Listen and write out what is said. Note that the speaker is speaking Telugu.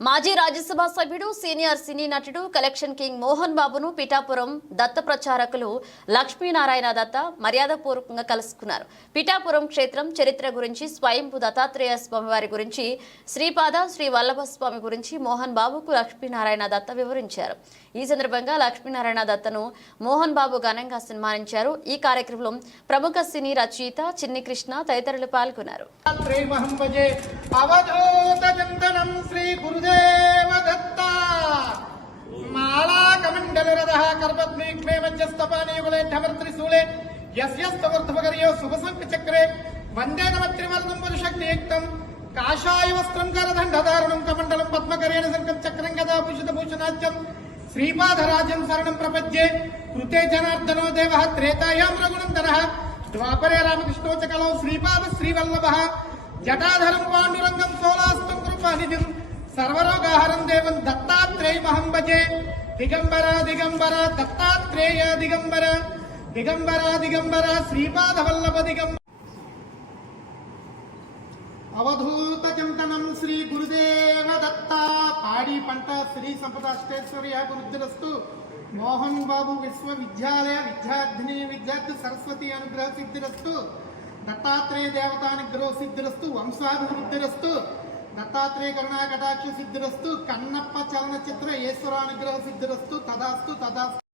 మాజీ రాజ్యసభ సభ్యుడు సీనియర్ సినీ నటుడు కలెక్షన్ కింగ్ మోహన్ బాబును పిఠాపురం దత్త ప్రచారకులు లక్ష్మీనారాయణ దత్త మర్యాదపూర్వకంగా కలుసుకున్నారు. పిఠాపురం క్షేత్రం చరిత్ర గురించి, స్వయంభూ దత్తాత్రేయ స్వామి వారి గురించి, శ్రీపాద శ్రీ వల్లభ స్వామి గురించి మోహన్ బాబుకు లక్ష్మీనారాయణ దత్త వివరించారు. ఈ సందర్భంగా లక్ష్మీనారాయణ దత్తను మోహన్ బాబు ఘనంగా సన్మానించారు. ఈ కార్యక్రమంలో ప్రముఖ సినీ రచయిత చిన్ని కృష్ణ తదితరులు పాల్గొన్నారు. కాషాయ వస్త్రం కరదండధారణం కమండలం పద్మకరేణ శంఖం చక్రం గదా భూషిత భూషణాజ్యం శ్రీపాదరాజ్యం శరణం ప్రపద్యే కృతే జనార్దనో దేవ త్రేతాయాం రఘునందనః ద్వాపరే రామకృష్ణో చ కలౌ శ్రీపాద శ్రీవల్లభః జటాధరం పాండురంగం సోలాస్తం కృపానిధిం సర్వరోగహరం దేవం దత్తాత్రేయమహం భజే. దిగంబర దిగంబర దత్తాత్రేయ దిగంబర దిగంబర దిగంబర శ్రీపాద వల్లభ దిగంబర. అవధూత చింతనం శ్రీ గురుదేవ దత్త. పాడి పంట శ్రీ సంపదాష్టేశ్వర్య గురుద్రస్తు. మోహన్ బాబు విశ్వవిద్యాలయ విద్యార్థిని విద్యార్థి సరస్వతి అనుగ్రహ సిద్ధిరస్తు. దత్తాత్రేయ దేవతానుగ్రహ సిద్ధిరస్తు. వంశాభివృద్ధిరస్తు. దత్తాత్రేయ కరుణా కటాక్ష సిద్ధిరస్తు. కన్నప్ప చలనచిత్ర ఈశ్వరానుగ్రహ సిద్ధిరస్తు. తదాస్తు తదాస్తు.